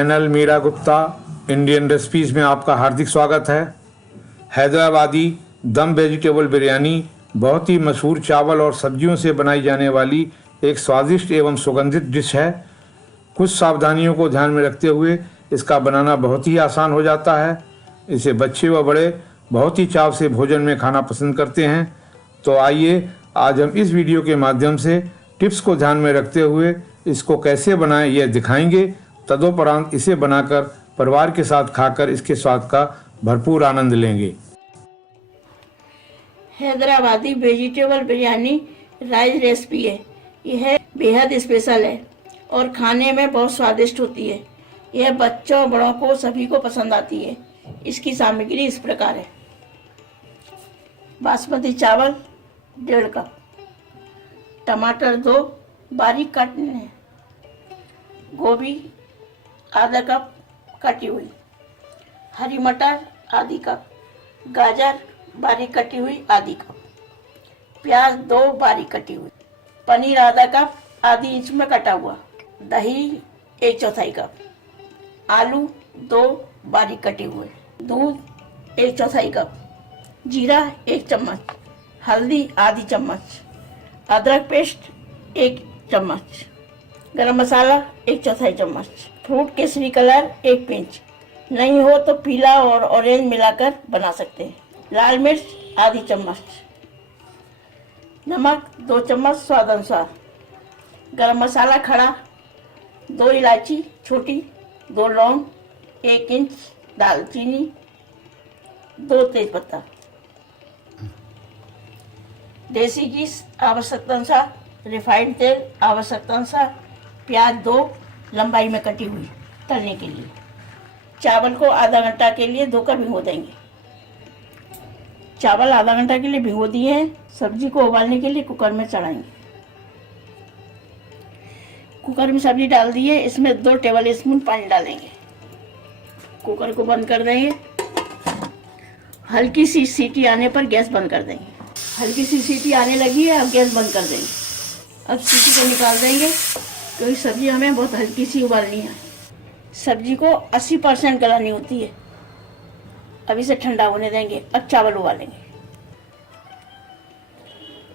Channel Meera Gupta Indian recipes में आपका हार्दिक स्वागत है। हैदराबादी दम वेजिटेबल बिरयानी बहुत ही मशहूर चावल और सब्जियों से बनाई जाने वाली एक स्वादिष्ट एवं सुगंधित डिश है। कुछ सावधानियों को ध्यान में रखते हुए इसका बनाना बहुत ही आसान हो जाता है। इसे बच्चे व बड़े बहुत ही चाव से भोजन में खाना पसंद करते हैं। तो आइए आज हम इस वीडियो के माध्यम से टिप्स को ध्यान में रखते हुए इसको कैसे बनाएं यह दिखाएंगे। तदोपरांत इसे बनाकर परिवार के साथ खाकर इसके स्वाद का भरपूर आनंद लेंगे। Hyderabadi vegetable biryani rice recipe है। यह बेहद स्पेशल है और खाने में बहुत स्वादिष्ट होती है। यह बच्चों बड़ों को सभी को पसंद आती है। इसकी सामग्री इस प्रकार है। बासमती चावल 1.5 कप, टमाटर 2 बारीक काटने हैं, गोभी आधा कप कटी हुई, हरी मटर आधी कप, गाजर बारीक कटी हुई आधी कप, प्याज 2 बारीक कटी हुई, पनीर आधा कप आधी इंच में कटा हुआ, दही 1/4 कप, आलू 2 बारीक कटे हुए, दूध 1/4 कप, जीरा 1 चम्मच, हल्दी आधी चम्मच, अदरक पेस्ट 1 चम्मच, गरम मसाला 1/4 चम्मच, फ्रूट केसरी कलर 1 पिंच, नहीं हो तो पीला और ऑरेंज मिलाकर बना सकते हैं, लाल मिर्च आधी चम्मच, नमक 2 चम्मच स्वाद अनुसार, गरम मसाला खड़ा, 2 इलायची छोटी, 2 लौंग, 1 इंच दालचीनी, 2 तेजपत्ता, देसी घी आवश्यकता अनुसार, रिफाइंड तेल आवश्यकता अनुसार, प्याज 2 लंबाई में कटी हुई तलने के लिए। चावल को आधा घंटा के लिए धोकर भिगो देंगे। चावल आधा घंटा के लिए भिगो दिए हैं। सब्जी को उबालने के लिए कुकर में चढ़ाएंगे। कुकर में सब्जी डाल दी है। इसमें 2 टेबल स्पून पानी डालेंगे। कुकर को बंद कर देंगे। हल्की सी सीटी आने पर गैस बंद कर देंगे। हल्की सी सीटी आने लगी है, अब गैस बंद कर देंगे। अब सीटी को निकाल देंगे क्योंकि सब्जी हमें बहुत हल्की सी उबालनी है। सब्जी को 80% गलानी होती है। अब इसे ठंडा होने देंगे। अब चावल उबालेंगे।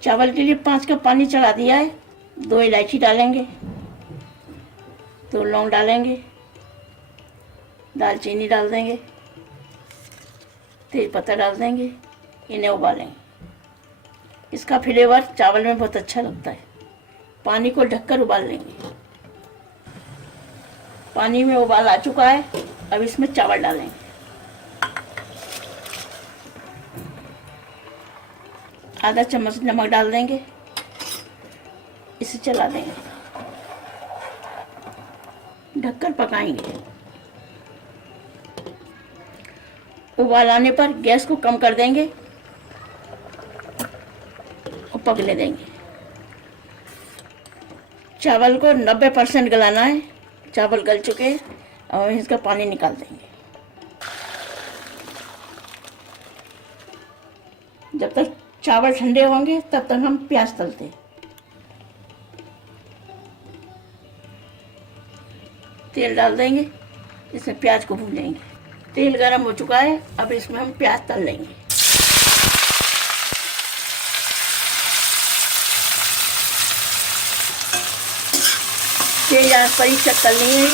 चावल के लिए 5 कप पानी चढ़ा दिया है। 2 इलायची डालेंगे, 2 लौंग डालेंगे, दालचीनी डाल देंगे, तेजपत्ता डाल देंगे। इन्हें उबालेंगे। इसका फ्लेवर चावल में बहुत अच्छा लगता है। पानी को ढककर उबाल लेंगे। पानी में उबाल आ चुका है। अब इसमें चावल डालेंगे। आधा चम्मच नमक डाल देंगे। इसे चला देंगे। ढककर पकाएंगे। उबाल आने पर गैस को कम कर देंगे और पकने देंगे। चावल को 90% गलाना है। चावल गल चुके हैं और इसका पानी निकाल देंगे। जब तक चावल ठंडे होंगे तब तक हम प्याज तलते हैं। तेल डाल देंगे। इसमें प्याज को भूनेंगे। तेल गरम हो चुका है। अब इसमें हम प्याज तल लेंगे। तेज आंच पर ही तलनी है।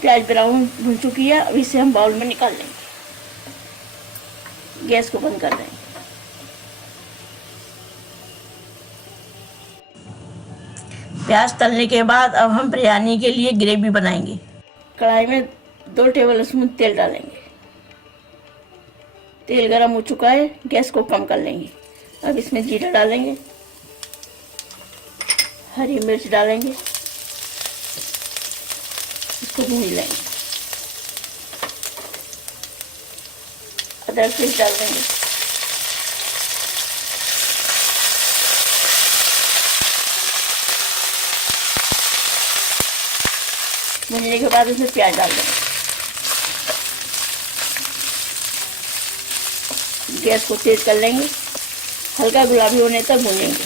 प्याज ब्राउन भून चुकी है। अब इसे हम बाउल में निकाल लेंगे। गैस को बंद कर देंगे। प्याज तलने के बाद अब हम बिरयानी के लिए ग्रेवी बनाएंगे। कढ़ाई में 2 टेबल स्पून तेल डालेंगे। तेल गरम हो चुका है। गैस को कम कर लेंगे। अब इसमें जीरा डालेंगे, हरी मिर्च डालेंगे, इसको भून लेंगे। अदरक पेस्ट डाल देंगे। भूनने के बाद इसमें प्याज डाल देंगे। गैस को तेज कर लेंगे। हल्का गुलाबी होने तक भूनेंगे।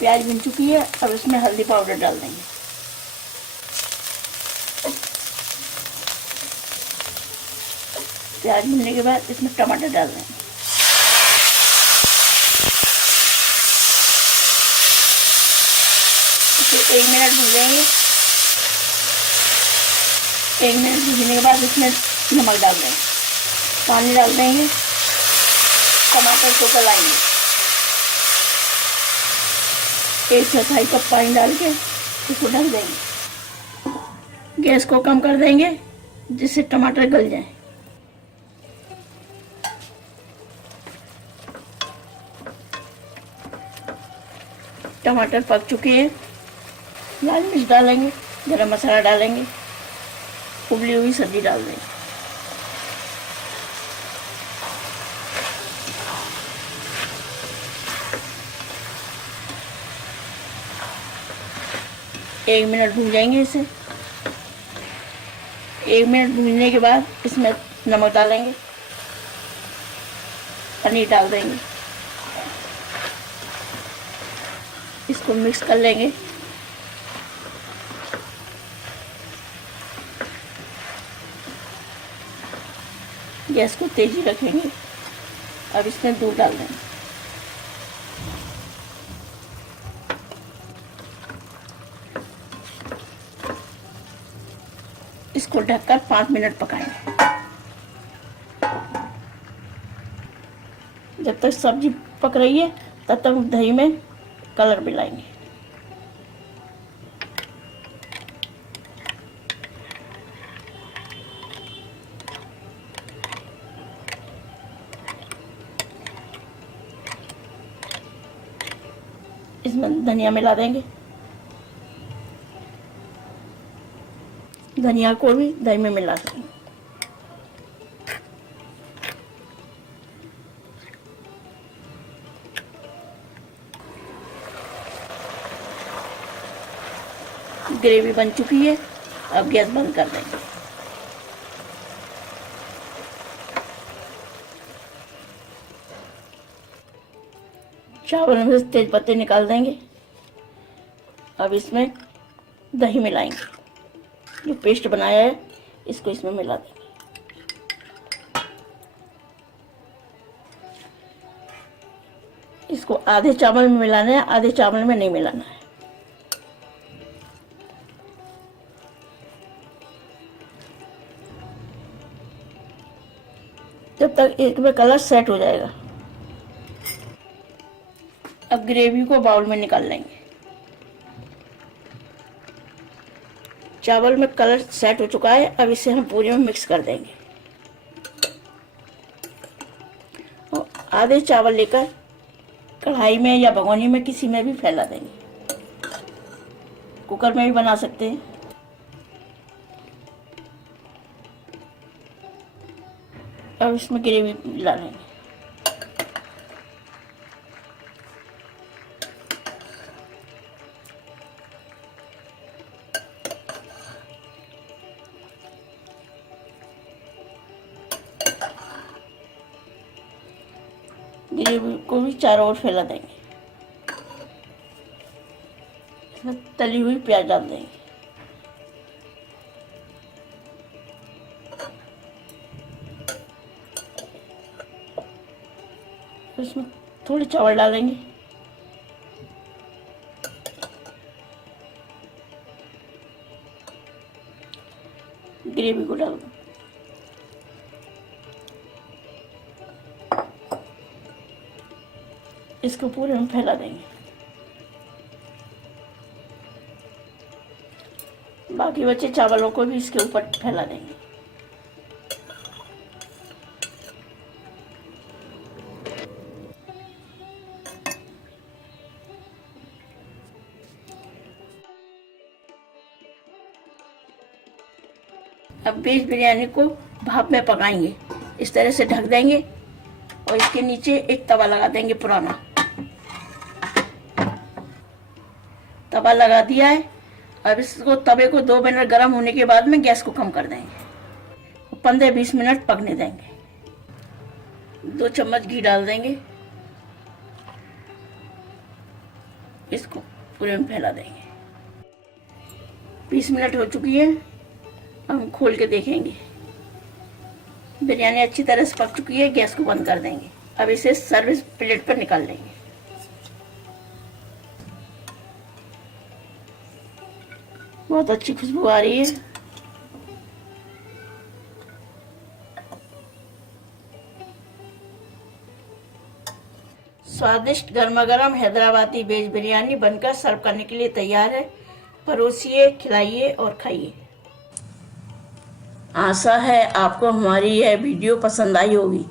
प्याज भुन चुकी है। अब इसमें हल्दी पाउडर डाल देंगे। प्याज भुनने के बाद इसमें टमाटर डाल देंगे। इसे 1 मिनट भूनेंगे। 1 मिनट भूनने के बाद इसमें नमक डाल देंगे, पानी डाल देंगे, टमाटर को गलाएंगे। 1/4 कप पानी डाल के इसको ढक देंगे। गैस को कम कर देंगे जिससे टमाटर गल जाए। टमाटर पक चुके हैं। लाल मिर्च डालेंगे, गरम मसाला डालेंगे, उबली हुई सब्जी डाल देंगे। एक मिनट भून जाएंगे इसे। 1 मिनट भूनने के बाद इसमें नमक डालेंगे, पनीर डाल देंगे, इसको मिक्स कर लेंगे। गैस को तेजी रखेंगे। अब इसमें दूध डाल देंगे। इसको ढककर 5 मिनट पकाएंगे। जब तक सब्जी पक रही है तब तक दही में कलर मिलाएंगे। इसमें धनिया मिला देंगे। धनिया को भी दही में मिला देंगे। ग्रेवी बन चुकी है। अब गैस बंद कर देंगे। चावल में से तेज पत्ते निकाल देंगे। अब इसमें दही मिलाएंगे। जो पेस्ट बनाया है इसको इसमें मिला देंगे। इसको आधे चावल में मिलाना है, आधे चावल में नहीं मिलाना है। जब तक एक में कलर सेट हो जाएगा। अब ग्रेवी को बाउल में निकाल लेंगे। चावल में कलर सेट हो चुका है। अब इसे हम पूरी में मिक्स कर देंगे और आधे चावल लेकर कढ़ाई में या भगोनी में किसी में भी फैला देंगे। कुकर में भी बना सकते हैं। अब इसमें ग्रेवी मिला लेंगे। ग्रेवी को भी चारों ओर फैला देंगे। इसमें तली हुई प्याज डाल देंगे। इसमें थोड़ी चावल डालेंगे। ग्रेवी को डाल दें। इसको पूरे में फैला देंगे। बाकी बचे चावलों को भी इसके ऊपर फैला देंगे। अब वेज बिरयानी को भाप में पकाएंगे। इस तरह से ढक देंगे और इसके नीचे एक तवा लगा देंगे पुराना। तवा लगा दिया है। अब इसको तवे को 2 मिनट गर्म होने के बाद में गैस को कम कर देंगे। 15-20 मिनट पकने देंगे। 2 चम्मच घी डाल देंगे। इसको पूरे में फैला देंगे। 20 मिनट हो चुकी है, हम खोल के देखेंगे। बिरयानी अच्छी तरह से पक चुकी है, गैस को बंद कर देंगे। अब इसे सर्विस प्लेट पर निकाल लेंगे। बहुत अच्छी खुशबू आ रही है। स्वादिष्ट गर्मा गर्म हैदराबादी वेज बिरयानी बनकर सर्व करने के लिए तैयार है। परोसिए, खिलाइए और खाइए। आशा है आपको हमारी यह वीडियो पसंद आई होगी।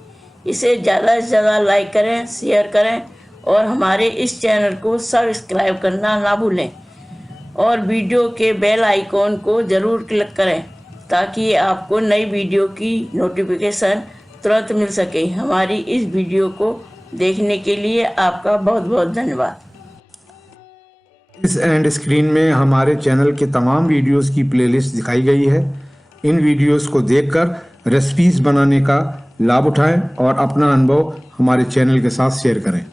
इसे ज़्यादा से ज़्यादा लाइक करें, शेयर करें और हमारे इस चैनल को सब्सक्राइब करना ना भूलें और वीडियो के बेल आइकॉन को ज़रूर क्लिक करें ताकि आपको नई वीडियो की नोटिफिकेशन तुरंत मिल सके। हमारी इस वीडियो को देखने के लिए आपका बहुत बहुत धन्यवाद। इस एंड स्क्रीन में हमारे चैनल के तमाम वीडियोस की प्लेलिस्ट दिखाई गई है। इन वीडियोस को देखकर रेसिपीज बनाने का लाभ उठाएं और अपना अनुभव हमारे चैनल के साथ शेयर करें।